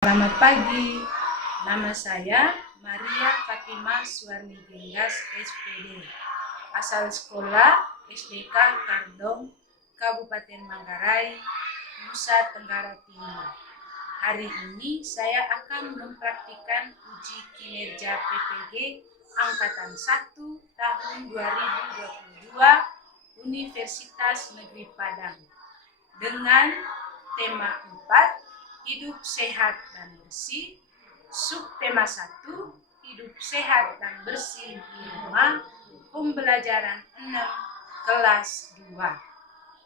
Selamat pagi, nama saya Maria Fatimah Suwarni Genggas, SPD, asal sekolah SDK Kardong, Kabupaten Manggarai, Nusa Tenggara Timur. Hari ini saya akan mempraktikkan uji kinerja PPG Angkatan 1 tahun 2022 Universitas Negeri Padang dengan tema 4, hidup sehat dan bersih, subtema 1, hidup sehat dan bersih di rumah, pembelajaran 6, kelas 2.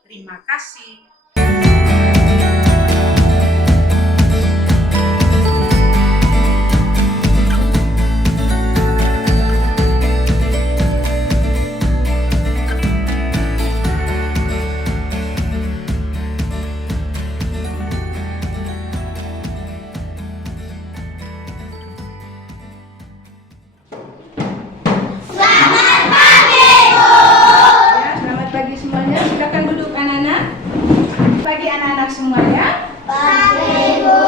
Terima kasih. Pagi anak-anak semuanya. Pagi, Bu.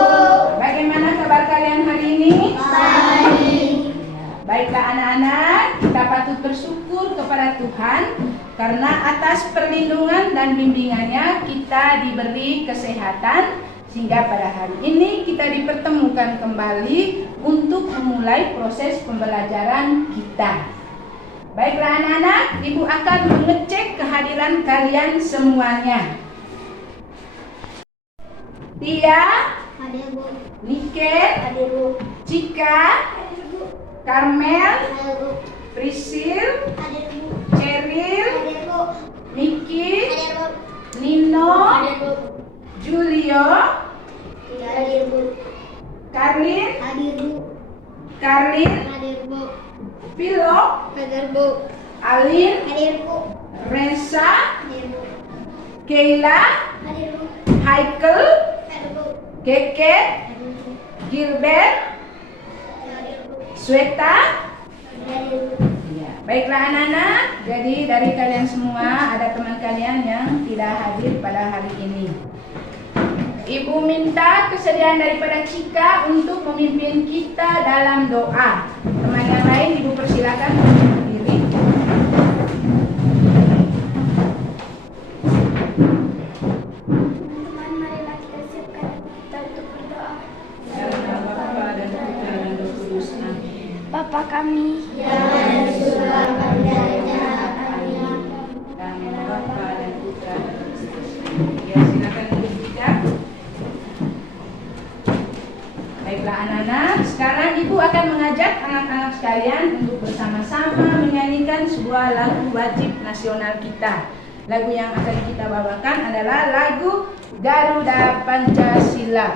Bagaimana kabar kalian hari ini? Baik. Baiklah anak-anak, kita patut bersyukur kepada Tuhan karena atas perlindungan dan bimbingannya kita diberi kesehatan sehingga pada hari ini kita dipertemukan kembali untuk memulai proses pembelajaran kita. Baiklah anak-anak, Ibu akan mengecek kehadiran kalian semuanya. Tia, Hadir, Bu. Niket, Hadir, Bu. Cika, Hadir, Bu. Karmel, Hadir, Bu. Prisil, Hadir, Bu. Ceril, Hadir, Bu. Miki, Hadir, Bu. Nino, Hadir, Bu. Julio, Hadir, Bu. Karlin, Hadir, Bu. Karlin, Hadir, Bu. Pilo, Hadir, Bu. Alin, Hadir, Bu. Resa, Hadir, Bu. Keila, Hadir, Bu. Haikel, Hadir, Bu. Keke, Hadir, Bu. Gilbert, Hadir, Bu. Sweta. Hadir, Bu. Ya, baiklah anak-anak, jadi dari kalian semua ada teman kalian yang tidak hadir pada hari ini. Ibu minta kesediaan daripada Cika untuk memimpin kita dalam doa. Teman yang lain Ibu persilakan untuk berdiri. Teman-teman, marilah kita siapkan kita untuk berdoa. Dalam nama Bapa dan Putra dan Roh Kudus. Amin. Bapa kami yang ada di surga, kami dimuliakan kami. Dalam nama Bapa dan Putra dan Roh Kudus. Ya, silakan duduk Cika. Baiklah anak-anak, sekarang Ibu akan mengajak anak-anak sekalian untuk bersama-sama menyanyikan sebuah lagu wajib nasional kita. Lagu yang akan kita bawakan adalah lagu Garuda Pancasila.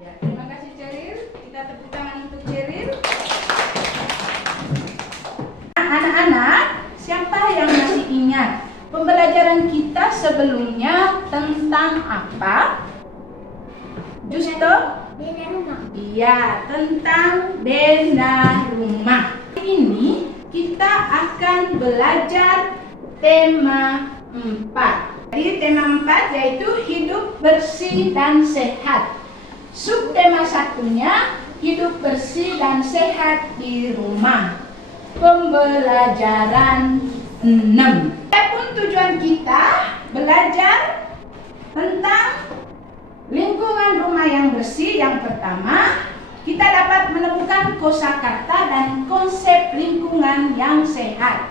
Ya, terima kasih Ceril. Kita tepuk tangan untuk Ceril. Anak-anak, siapa yang masih ingat pembelajaran kita sebelumnya tentang apa? Justo? Bina rumah. Iya, tentang benda rumah. Hari ini kita akan belajar tema 4. Jadi tema 4 yaitu hidup bersih dan sehat. Subtema satunya hidup bersih dan sehat di rumah. Pembelajaran 6. Adapun tujuan kita belajar tentang lingkungan rumah yang bersih. Yang pertama, kita dapat menemukan kosakata dan konsep lingkungan yang sehat.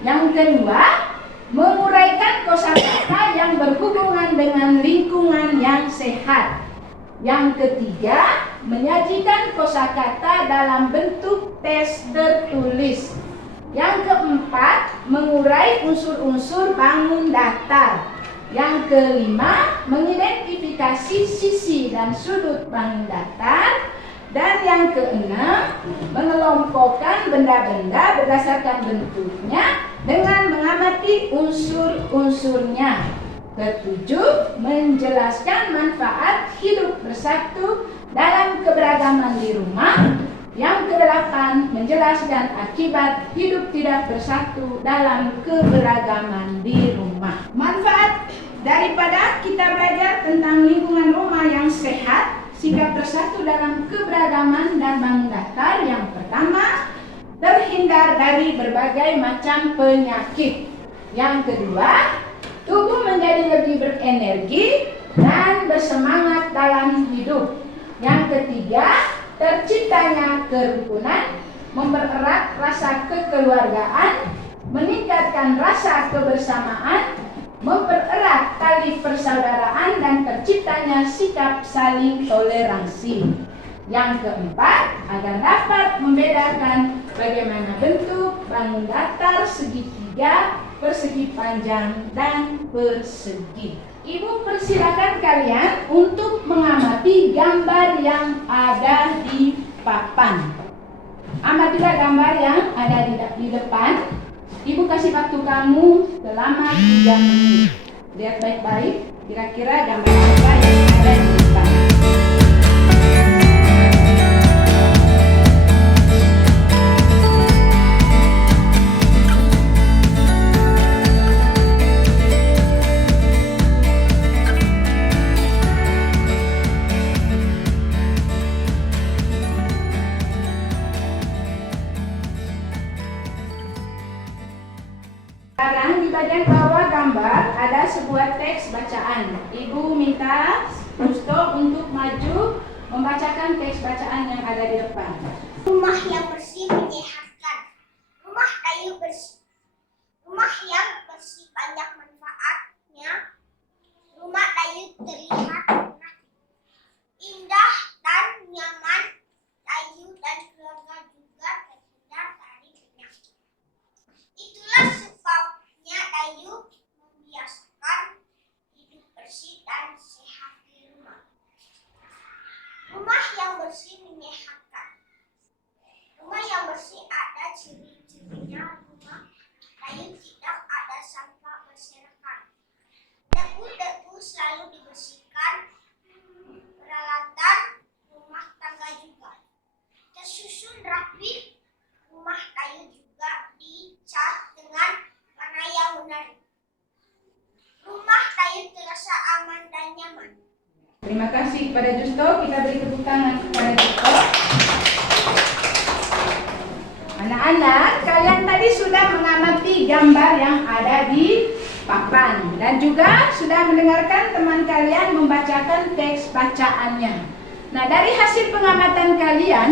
Yang kedua, menguraikan kosakata yang berhubungan dengan lingkungan yang sehat. Yang ketiga, menyajikan kosakata dalam bentuk teks tertulis. Yang keempat, mengurai unsur-unsur bangun datar. Yang kelima, mengidentifikasi sisi dan sudut bangun datar. Dan yang keenam, mengelompokkan benda-benda berdasarkan bentuknya dengan mengamati unsur-unsurnya. Ketujuh, menjelaskan manfaat hidup bersatu dalam keberagaman di rumah. Yang kedelapan, menjelaskan akibat hidup tidak bersatu dalam keberagaman di rumah. Manfaat daripada kita belajar tentang lingkungan rumah yang sehat, sikap bersatu dalam keberagaman dan bangun datar. Yang pertama, terhindar dari berbagai macam penyakit. Yang kedua, tubuh menjadi lebih berenergi dan bersemangat dalam hidup. Yang ketiga, terciptanya kerukunan, mempererat rasa kekeluargaan, meningkatkan rasa kebersamaan, mempererat tali persaudaraan, dan terciptanya sikap saling toleransi. Yang keempat, agar dapat membedakan bagaimana bentuk bangun datar, segitiga, persegi panjang, dan persegi. Ibu persilakan kalian untuk mengamati gambar yang ada di papan. Amatilah gambar yang ada di depan. Ibu kasih waktu kamu selama 3 menit. Lihat baik-baik, kira-kira gambar apa yang ada di depan. Sekarang di bagian bawah gambar ada sebuah teks bacaan. Ibu minta Rusto untuk maju membacakan teks bacaan yang ada di depan. Rumah yang bersih menyehatkan. Rumah kayu bersih. Rumah yang bersih banyak manfaatnya. Rumah kayu terlihat indah dan nyaman. Kayu dan keluarga juga terhindar dari penyakit. Itulah sebabnya kayu membiasakan hidup bersih dan sehat di rumah. Rumah yang bersih menyehatkan. Rumah yang bersih ada ciri-cirinya. Rumah kayu tidak ada sampah berserakan. Debu-debu selalu dibersihkan. Peralatan rumah tangga juga tersusun rapi. Rumah kayu juga dicat dengan warna yang menarik. Rumah kayu terasa aman dan nyaman. Terima kasih kepada Justo. Kita beri tepuk tangan kepada Justo. Anak-anak, kalian tadi sudah mengamati gambar yang ada di papan dan juga sudah mendengarkan teman kalian membacakan teks bacaannya. Nah, dari hasil pengamatan kalian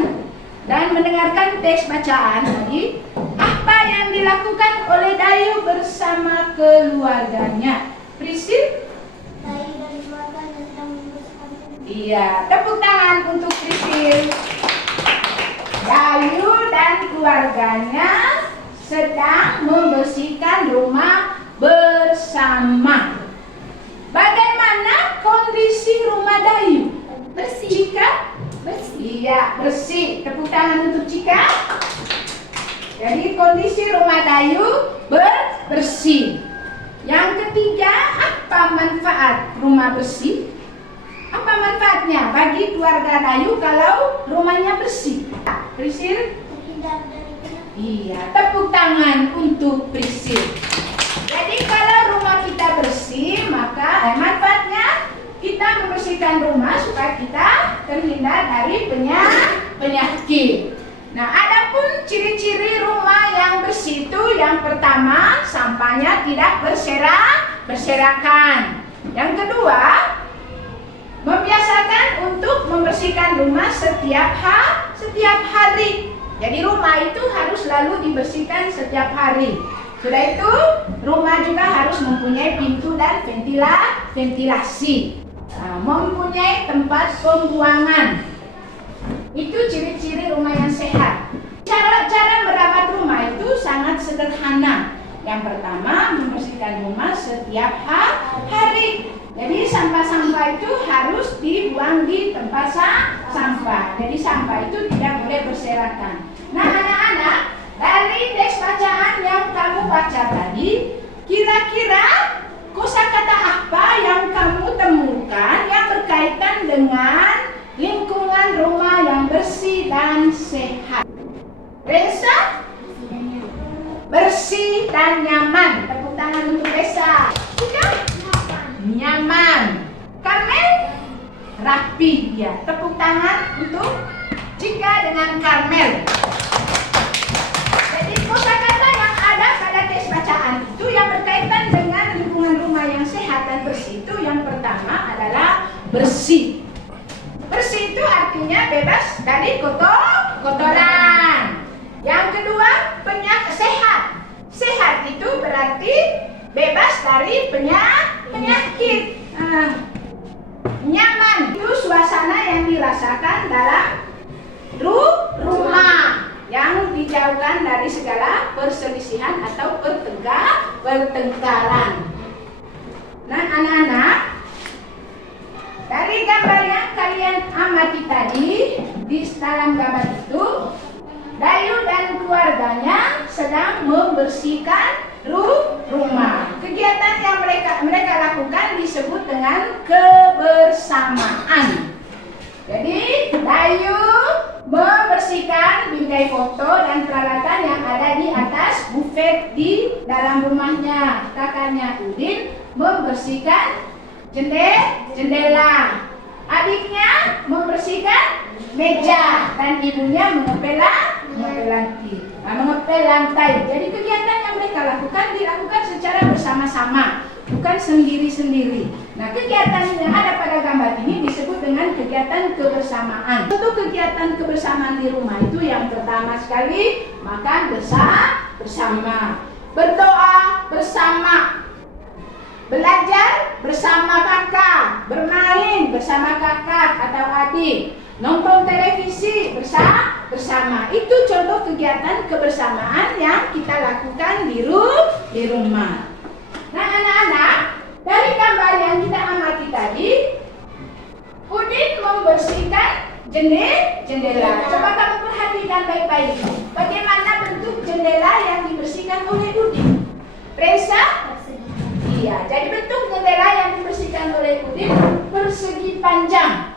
dan mendengarkan teks bacaan tadi, apa yang dilakukan oleh Dayu bersama keluarganya? Prisil? Dayu dan keluarga sedang membersihkan. Iya, tepuk tangan untuk Prisil. Dayu dan keluarganya sedang membersihkan rumah bersama. Bagaimana kondisi rumah Dayu? Bersih. Cika? Bersih. Iya, bersih. Tepuk tangan untuk Cika. Jadi kondisi rumah Dayu bersih. Yang ketiga, apa manfaat rumah bersih? Apa manfaatnya bagi keluarga Dayu kalau rumahnya bersih? Prisil? Terhindar dari penyakit. Iya, tepuk tangan untuk Prisil. Jadi kalau rumah kita bersih, maka manfaatnya kita membersihkan rumah supaya kita terhindar dari penyakit. Nah, adapun ciri-ciri rumah yang bersih itu yang pertama, sampahnya tidak berserakan. Yang kedua, membiasakan untuk membersihkan rumah setiap hari. Jadi rumah itu harus selalu dibersihkan setiap hari. Sudah itu, rumah juga harus mempunyai pintu dan ventilasi. Mempunyai tempat pembuangan. Itu ciri-ciri rumah yang sehat. Cara merawat rumah itu sangat sederhana. Yang pertama, membersihkan rumah setiap hari. Jadi sampah-sampah itu harus dibuang di tempat sampah. Jadi sampah itu tidak boleh berserakan. Nah anak-anak, dari teks bacaan yang kamu baca tadi, kira-kira kosakata apa yang kamu temukan yang berkaitan dengan lingkungan rumah yang bersih dan sehat? Reza? Bersih dan nyaman. Tepuk tangan untuk Reza. Sudah? Nyaman. Karmel? Rapi. Ya, tepuk tangan untuk Cika dengan Karmel. Jadi kosakata yang ada pada teks bacaan itu yang berkaitan dengan lingkungan rumah yang sehat dan bersih itu yang pertama adalah bersih. Bersih itu artinya bebas dari kotoran. Yang kedua, sehat. Sehat itu berarti bebas dari penyakit. Nyaman itu suasana yang dirasakan dalam rumah yang dijauhkan dari segala perselisihan atau pertengkaran. Nah anak-anak, dari gambar yang kalian amati tadi, di dalam gambar itu Dayu dan keluarganya sedang membersihkan rumah. Kegiatan yang mereka lakukan disebut dengan kebersamaan. Jadi Dayu membersihkan bingkai foto dan peralatan yang ada di atas bufet di dalam rumahnya. Kakaknya Udin membersihkan jendela. Adiknya membersihkan meja dan ibunya mengepel lantai. Jadi kegiatan yang mereka lakukan dilakukan secara bersama-sama, bukan sendiri-sendiri. Nah, kegiatan yang ada pada gambar ini disebut dengan kegiatan kebersamaan. Untuk kegiatan kebersamaan di rumah itu yang pertama sekali makan bersama, berdoa bersama, belajar bersama kakak, bermain bersama kakak atau adik, nonton televisi bersama. Itu contoh kegiatan kebersamaan yang kita lakukan di rumah. Nah anak-anak, dari gambar yang kita amati tadi, Udin membersihkan jendela. Coba kamu perhatikan baik-baik. Bagaimana bentuk jendela yang dibersihkan oleh Udin? Reza? Iya, jadi bentuk jendela yang dibersihkan oleh Udin persegi panjang.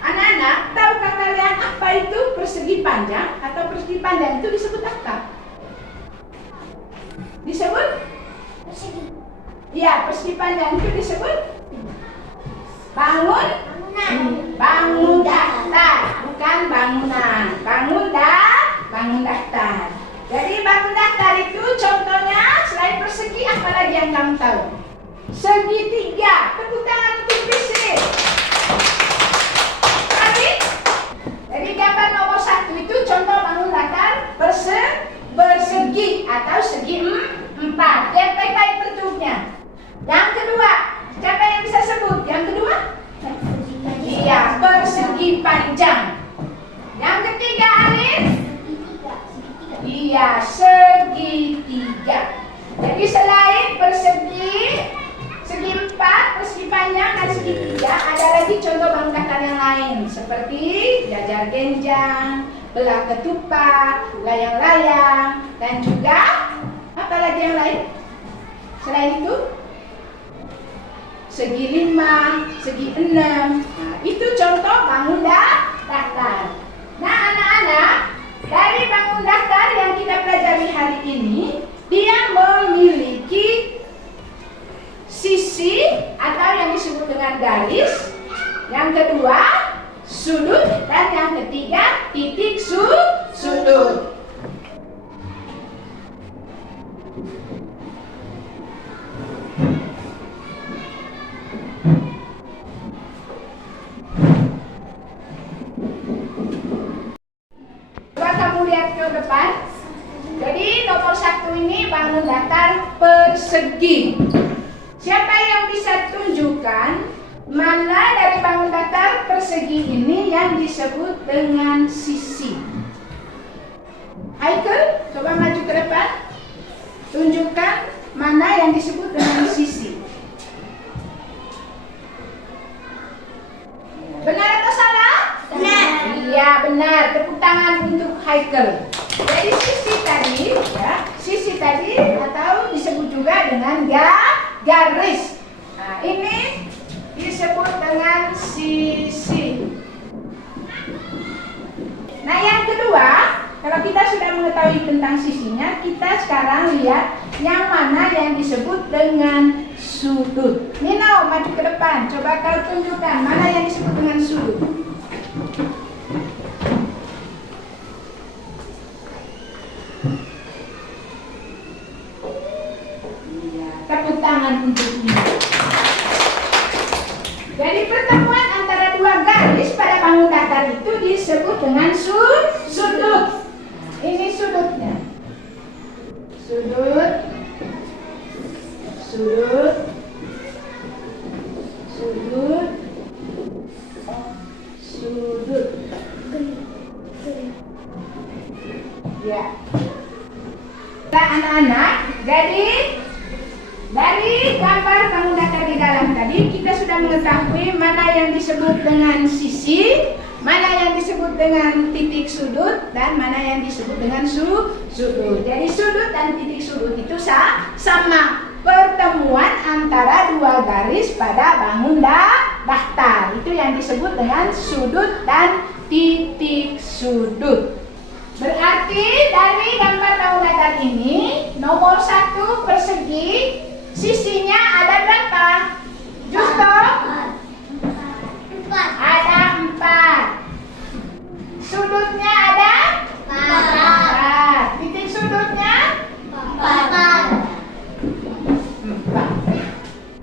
Anak-anak, tahukah kalian apa itu persegi panjang atau persegi panjang itu disebut apa? Disebut? Persegi. Iya, persegi panjang itu disebut bangun daftar, bukan bangunan. Bangun daftar. Jadi bangun daftar itu contohnya selain persegi apa lagi yang kamu tahu? Segitiga. Tepuk tangan untuk Bisri. Jadi gambar nomor 1 itu contoh bangun daftar bersegi atau segi 4. Lihat baik-baik bentuknya. Yang kedua, siapa yang bisa sebut? Yang kedua? Iya, persegi panjang. Yang ketiga, Alin? Iya, segitiga. Jadi selain segi 4, persegi panjang dan segitiga, ada lagi contoh bangun daftar yang lain seperti jajar genjang, belah ketupat, layang-layang, dan juga apa lagi yang lain? Selain itu, segi 5, segi 6. Nah, itu contoh bangun daftar. Nah, anak-anak, dari bangun daftar yang kita pelajari hari ini, dia memiliki sisi atau yang disebut dengan garis, yang kedua sudut, dan yang ketiga titik sudut. Coba kamu lihat ke depan. Jadi nomor 1 ini bangun datar persegi. Siapa yang bisa tunjukkan mana dari bangun datar persegi ini yang disebut dengan sisi? Haikal, coba maju ke depan. Tunjukkan mana yang disebut dengan sisi. Benar atau salah? Benar. Iya benar. Tepuk tangan untuk Haikal. Jadi sisi tadi atau disebut juga dengan garis. Nah, ini disebut dengan sisi. Nah, yang kedua, kalau kita sudah mengetahui tentang sisinya, kita sekarang lihat yang mana yang disebut dengan sudut. Nino, maju ke depan. Coba kau tunjukkan mana yang disebut dengan sudut. Tepuk tangan untuk ini. Jadi pertemuan antara dua garis pada bangun datar itu disebut dengan sudut. Ini sudutnya. Sudut. Ya. Nah, anak-anak, jadi dari gambar bangun datar di dalam tadi kita sudah mengetahui mana yang disebut dengan sisi, mana yang disebut dengan titik sudut, dan mana yang disebut dengan sudut. Jadi sudut dan titik sudut itu sama, pertemuan antara dua garis pada bangun datar. Itu yang disebut dengan sudut dan titik sudut. Berarti dari gambar bangun datar ini nomor 1 persegi, sisinya ada berapa? Justo? Ada 4. Sudutnya ada 4. Titik sudutnya 4.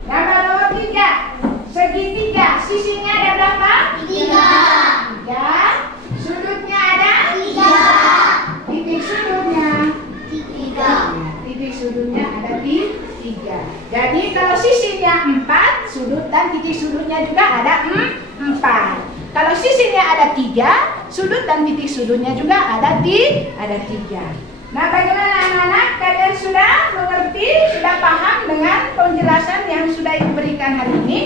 Gambar nomor 3, segitiga, sisinya ada berapa? 3. Sudutnya ada 3. Titik sudutnya 3. Titik sudutnya ada di 3. Jadi kalau sisinya 4, sudut dan titik sudutnya juga ada 4. Kalau sisinya ada 3, sudut dan titik sudutnya juga ada 3. Nah, bagaimana anak-anak? Kalian sudah mengerti, sudah paham dengan penjelasan yang sudah Ibu berikan hari ini?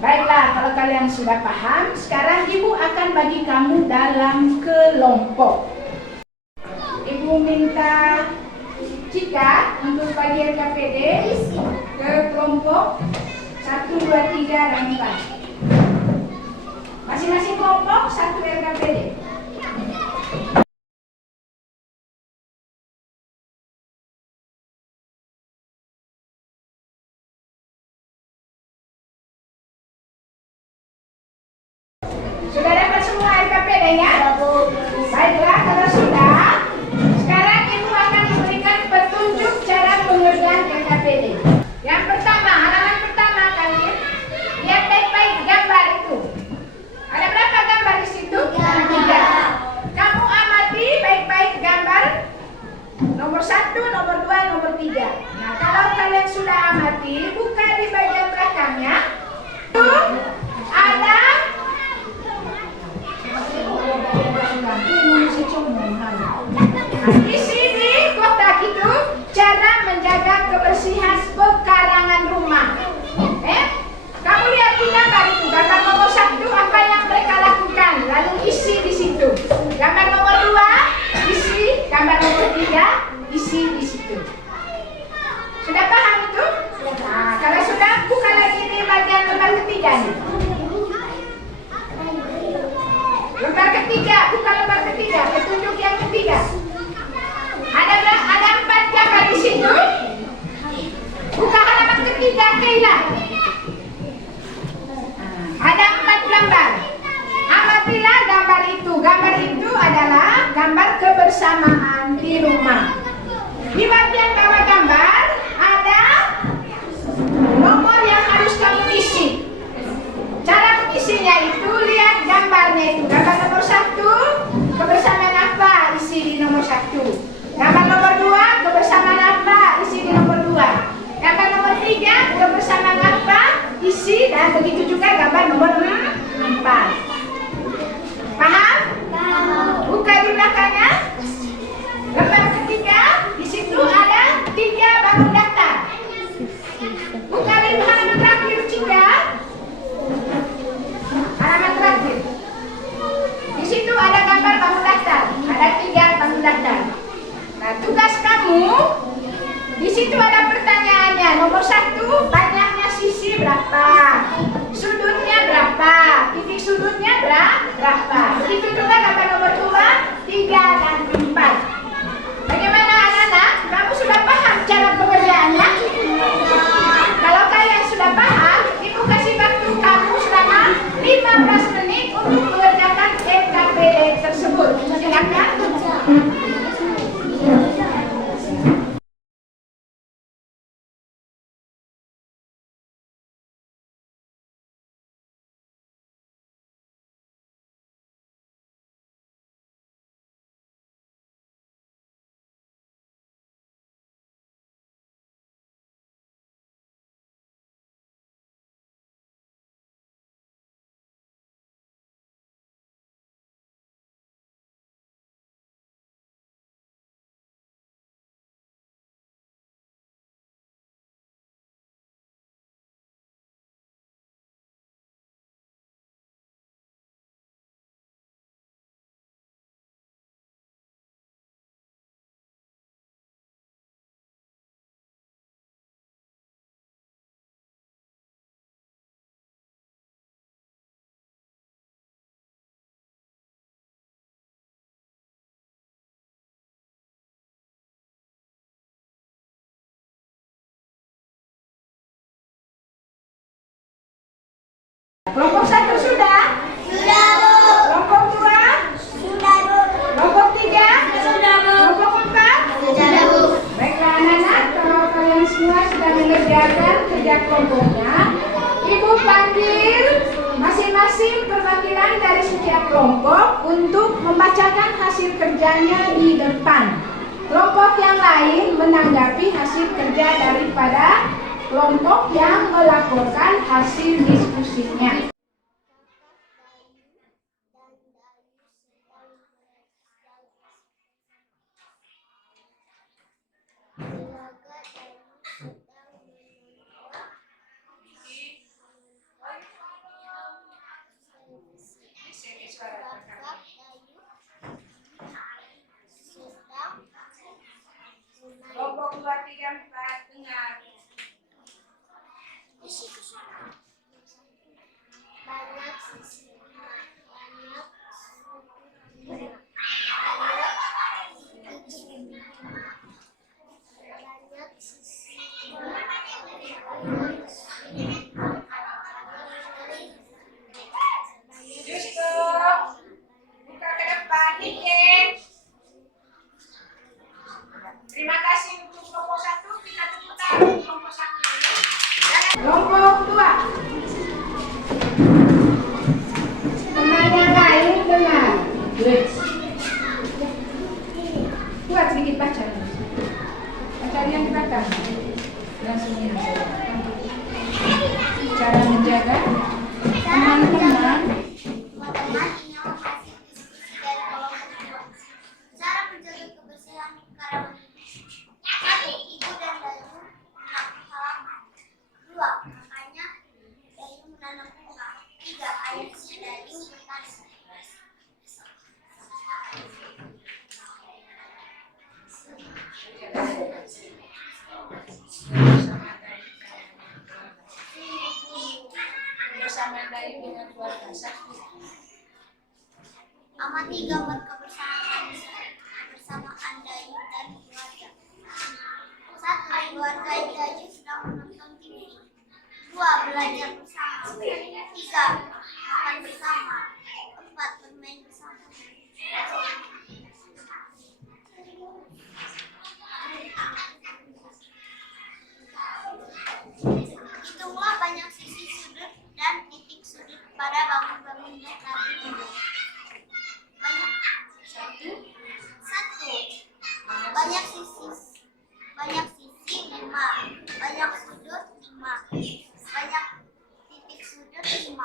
Baiklah, kalau kalian sudah paham, sekarang Ibu akan bagi kamu dalam kelompok. Ibu minta Cika untuk bagi RKPD ke kelompok 1, 2, 3, dan 4. Masing-masing kelompok 1 RKPD. Sudah dapat semua RKPD-nya? Baiklah, kalau sudah, sekarang Ibu akan memberikan petunjuk cara pengerjaan RKPD. Yang pertama, halaman pertama kalian lihat baik-baik gambar itu. Ada berapa gambar di situ? 3. Kamu amati baik-baik gambar nomor 1, nomor 2, nomor 3. Nah, kalau kalian sudah amati, buka di bagian belakangnya. Itu ada di sini kotak itu cara menjaga kebersihan pekarangan rumah. Kamu lihat di gambar itu, gambar nomor 1 apa yang mereka lakukan, lalu isi di situ. Gambar nomor 2 isi, gambar nomor 3 isi di situ. Sudah paham itu? Nah, kalau sudah, buka lagi di bagian lembar ketiga nih. Lembar ketiga, buka lembar ketiga, petunjuk yang ketiga. Ada 4 gambar di situ. Buka halaman ketiga, Keila. Ada 4 gambar. Amatilah gambar itu. Gambar itu adalah gambar kebersamaan di rumah. Di bagian bawah gambar ada nomor yang harus kamu isi. Cara mengisinya itu, lihat gambarnya itu. Gambar nomor 1, kebersamaan apa? Isi di nomor 1. Gambar nomor 2, kebersamaan apa? Isi di nomor 2. Gambar nomor 3, kebersamaan apa? Isi, dan begitu juga gambar nomor 4. Paham? Buka di belakangnya. Lembar ketiga, di situ kelompok untuk membacakan hasil kerjanya di depan. Kelompok yang lain menanggapi hasil kerja daripada kelompok yang melaporkan hasil diskusinya. Kelompok 2, 3, 4 dengar. Banyak sisi, Justo, buka ke depan dikit. Terima kasih untuk kelompok 1. Kita tepuk tangan untuk kelompok 1. Kelompok 2. Teman yang lain dengar. Good. Buat sedikit baca. Baca yang di belakang. Langsung ini saja. Cara menjaga teman-teman. cara menjaga kebersihan karang. 1. Ibu dan Dayu menyapu halaman. 2. Kakaknya Dayu menanam bunga. 3. Ayahnya Dayu bertani. Bersama Dayu dengan keluarga. 1. Amati gambar kebersamaan Dayu dan keluarga. 1. Keluarga Dayu sedang menonton TV. 2. Belajar bersama. 3. Makan bersama. 4. Bermain bersama. Hitunglah banyak sisi sudut dan titik sudut pada bangun-bangunnya tadi. Banyak. 1. Banyak sisi 5. Banyak sudut 5. Banyak titik sudut 5.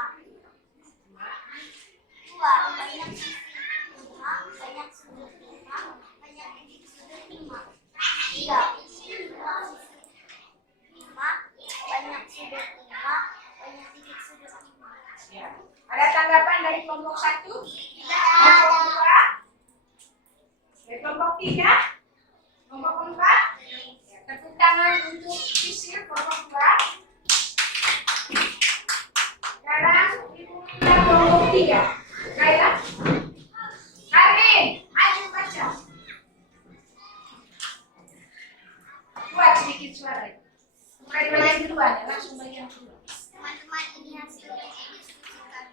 2. Banyak sisi 5. Banyak sudut 5. Banyak titik sudut 5. 3. Banyak sisi 5. Banyak sudut 5. Banyak titik sudut 5. Ya. Ada tanggapan dari kelompok 1? Tidak Kelompok ada. 2? Dari kelompok 3? Kelompok 4? Ya, tepuk tangan untuk sisir kelompok 2. Sekarang ibu minta kelompok 3. Kaya? Karin, ayo baca. Buat sedikit suara. Bukan bagian kedua, langsung bagian kedua. Teman-teman, ini hasil yang didiskusikan.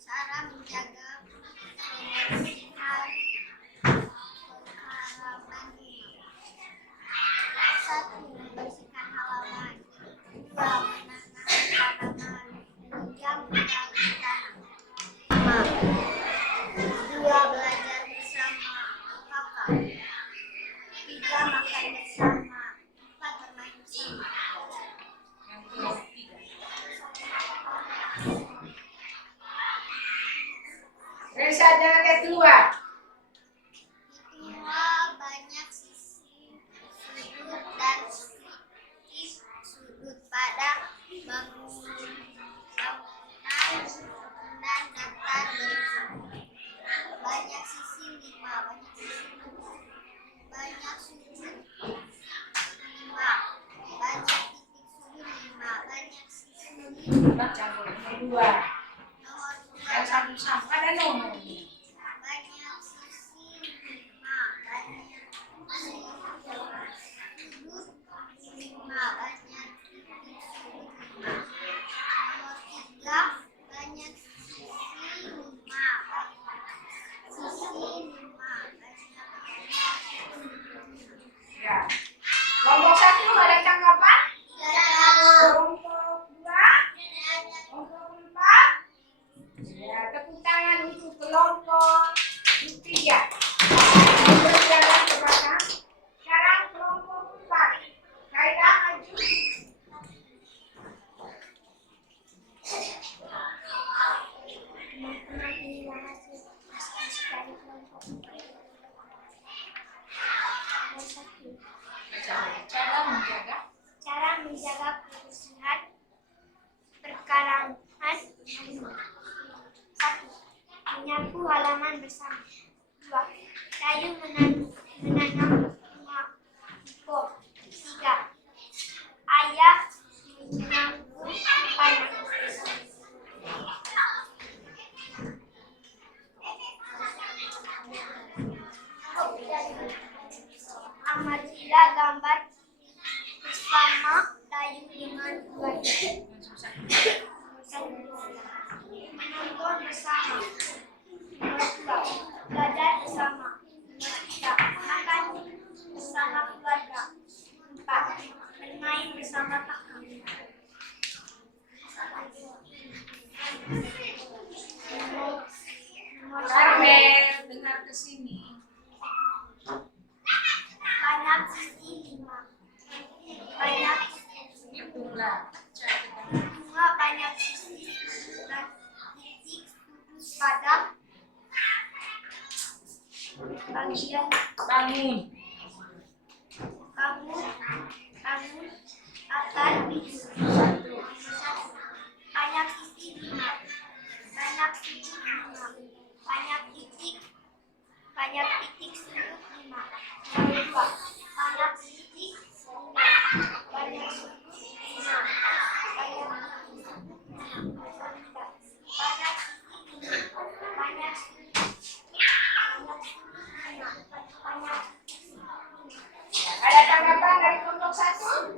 Cara menjaga kebersihan halaman. 1. Membersihkan halaman. 2. Menanam tanaman. 3. menanam tanam. 2. Belajar bersama kakak. 3. Makan bersama. 4. Bermain bersama. Yang kelompok 3. Resa jangan lihat keluar. Hitunglah banyak sisi sudut dan titik sudut pada bangunan datar berikut. Banyak sisi 5. Banyak sudut 5. Banyak titik sudut 5. Banyak sisi 5. Baca nomor 2. Nomor 2. Yang satu sama ada nomor. Banyak sisi 5. Banyak sudut 5. Banyak titik sudut 5. Nomor 3. Banyak sisi 5. Sisi 5. Ya. Kelompok 1 ada tanggapan? Tidak ada. Kelompok 2? Kelompok 4? kelompok 3 berjalan ke belakang. Sekarang kelompok 4. Kaidah maju. Teman-teman, inilah hasil diskusi dari kelompok. Yang satu, cara menjaga kebersihan perkarangan rumah. 1. Menyapu halaman bersama. 2. Kayu menanam bunga pot. 3. Ayah menyapu panas. Amatilah gambar bersama kayu dengan wajah. Menonton bersama. Belajar bersama. 3. Makan bersama keluarga. 4. Bermain bersama kakak. Nomor 1. Carmel, dengar ke sini. Banyak sisi 5. Banyak Hitunglah. bunga banyak sisi dan titik sudut pada bagian Bangun. bangun atas bisu. 1. Banyak sisi 5. Banyak sudut 5. Banyak titik sudut 5. Nomor 2. Banyak titik 5. Banyak sudut 5. Banyak titik sudut 5. Nomor 3. Banyak sisi 5. Banyak sudut 5. Banyak titik sudut 5. Ada tanggapan dari kelompok 1?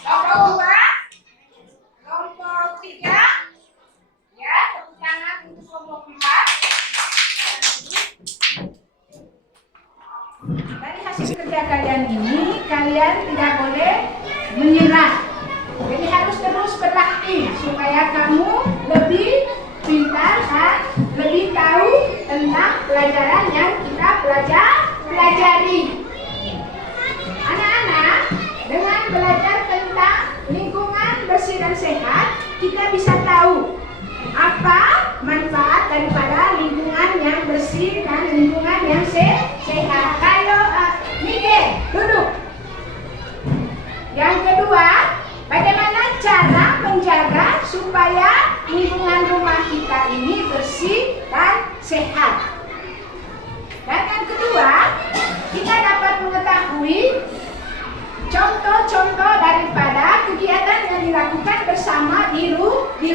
Kelompok 2? Kelompok 3? Ya, tepuk tangan untuk kelompok 4. Dari hasil kerja kalian ini, kalian tidak boleh menyerah. Jadi harus terus berlatih supaya kamu lebih pintar dan lebih tahu tentang pelajaran yang kita pelajari. Anak-anak, dengan belajar tentang lingkungan bersih dan sehat, kita bisa tahu apa manfaat daripada lingkungan yang bersih dan lingkungan yang sehat. Ayo, Miguel, duduk. Yang kedua, bagaimana cara menjaga supaya lingkungan rumah kita ini bersih dan sehat. Dan yang kedua, kita dapat mengetahui contoh-contoh daripada kegiatan yang dilakukan bersama di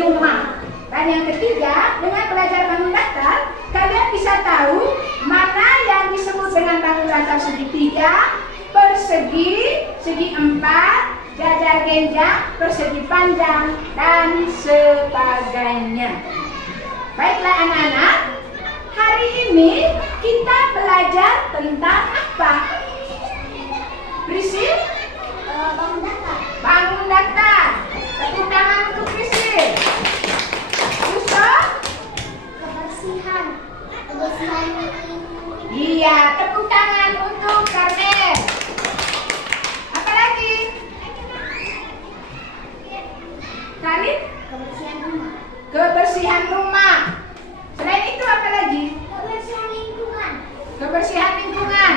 rumah. Dan yang ketiga, dengan belajar bangun datar, kalian bisa tahu mana yang disebut dengan bangun datar segitiga, persegi, segi empat, jajar genjang, persegi panjang, dan sebagainya. Baiklah anak-anak, hari ini kita belajar tentang apa? Priscil? Bangun datar. Bangun datar. Tepuk tangan untuk Priscil. Yusuf? Kebersihan lingkungan. Iya, tepuk tangan untuk Carmel. Apa lagi? Karin? Kebersihan rumah. Kebersihan rumah. Selain itu apa lagi? Kebersihan lingkungan. Kebersihan lingkungan.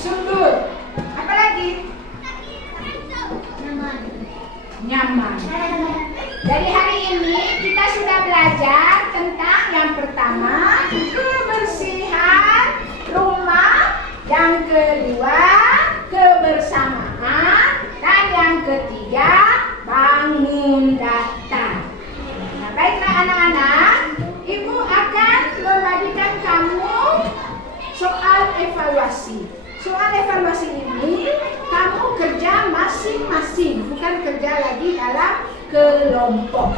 Sudut. Apa lagi? Nyaman. Jadi hari ini kita sudah belajar tentang yang pertama kebersihan rumah, yang kedua kebersamaan, dan yang ketiga bangun datar. Nah, baiklah anak-anak, Ibu akan membagikan kamu soal evaluasi. Soal evaluasi ini kamu kerja masing-masing, bukan kerja lagi dalam kelompok.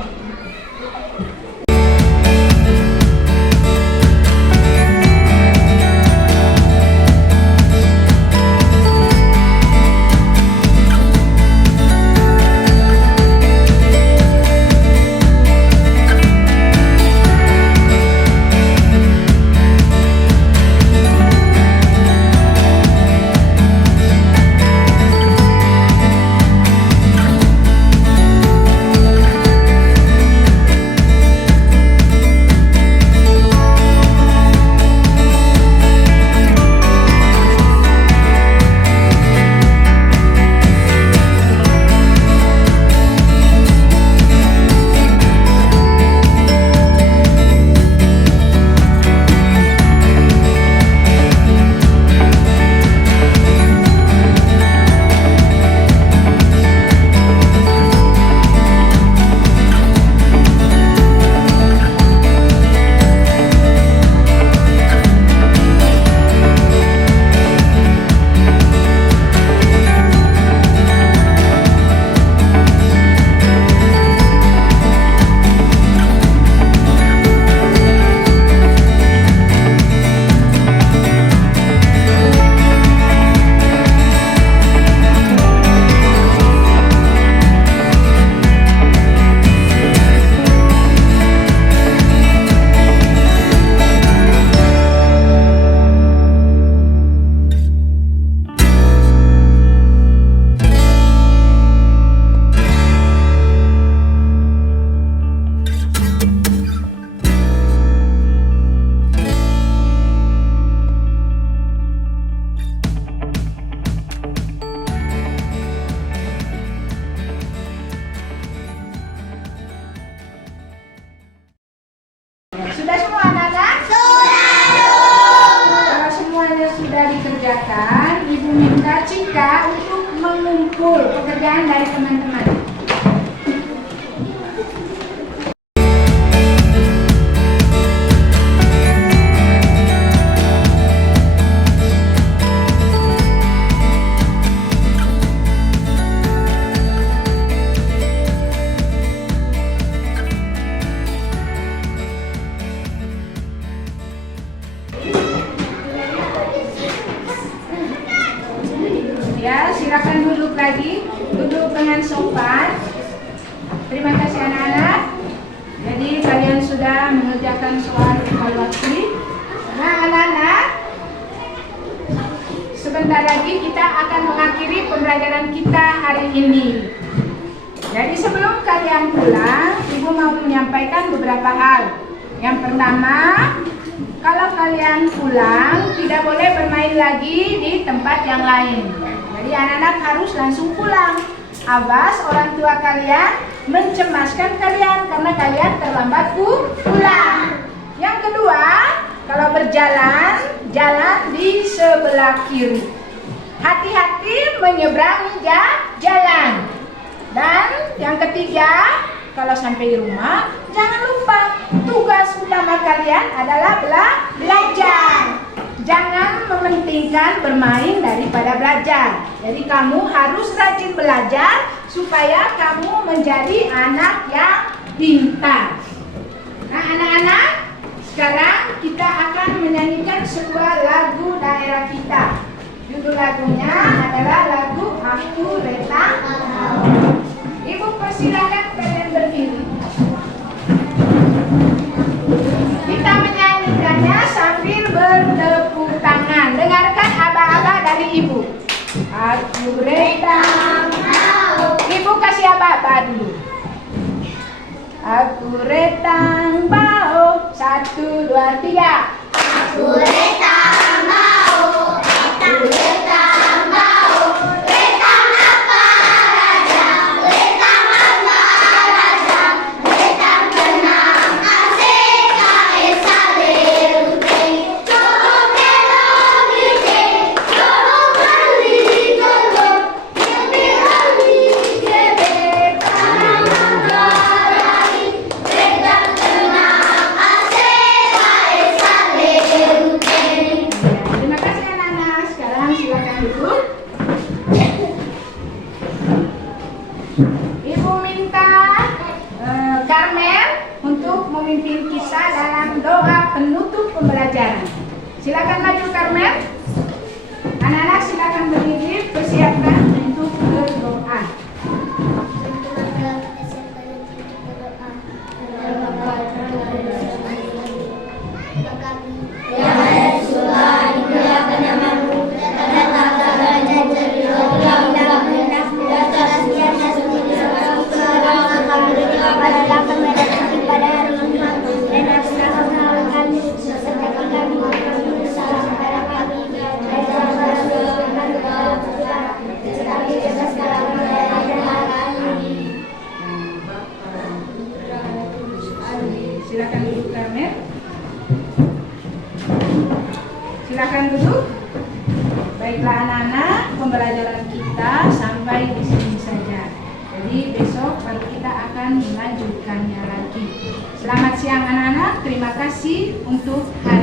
minta Cika untuk mengumpul pekerjaan dari teman-teman. Ya, silakan duduk lagi, duduk dengan sopan. Terima kasih anak-anak. Jadi kalian sudah mengerjakan soal evaluasi. Nah anak-anak, sebentar lagi kita akan mengakhiri pembelajaran kita hari ini. Jadi sebelum kalian pulang, Ibu mau menyampaikan beberapa hal. Yang pertama, kalau kalian pulang tidak boleh bermain lagi di tempat yang lain. Jadi anak-anak harus langsung pulang. Awas orang tua kalian mencemaskan kalian karena kalian terlambat pulang. Yang kedua, kalau berjalan, jalan di sebelah kiri. Hati-hati menyeberangi jalan. Dan yang ketiga, kalau sampai di rumah, jangan lupa tugas utama kalian adalah belajar. Jangan mementingkan bermain daripada belajar. Jadi kamu harus rajin belajar supaya kamu menjadi anak yang pintar. Nah anak-anak, sekarang kita akan menyanyikan sebuah lagu daerah kita. Judul lagunya adalah lagu Aku Retang. Ibu persilakan kalian berdiri. Kita menyanyikannya sambil bertepuk tangan. Dengarkan aba-aba dari ibu. Aku retang mau. Ibu kasih aba-aba dulu. Aku retang mau. 1, 2, 3. Aku retang mau. Retang, retang mau. Retang apa raja? Retang apa raja? Retang tenang asik kae sale ruteng. Corong kelong gede, corong beli corong. Gede beli gede, tanah manggarai. Retang tenang asik kae sale ruteng. Terima kasih anak-anak. Sekarang silakan duduk. Ibu minta Karmel untuk memimpin kita dalam doa penutup pembelajaran. Silakan maju Karmel. Anak-anak silakan berdiri, persiapkan untuk berdoa. Silakan duduk Karmel. Silakan duduk. Baiklah anak-anak, pembelajaran kita sampai di sini saja. Jadi besok baru kita akan melanjutkannya lagi. Selamat siang anak-anak. Terima kasih untuk hari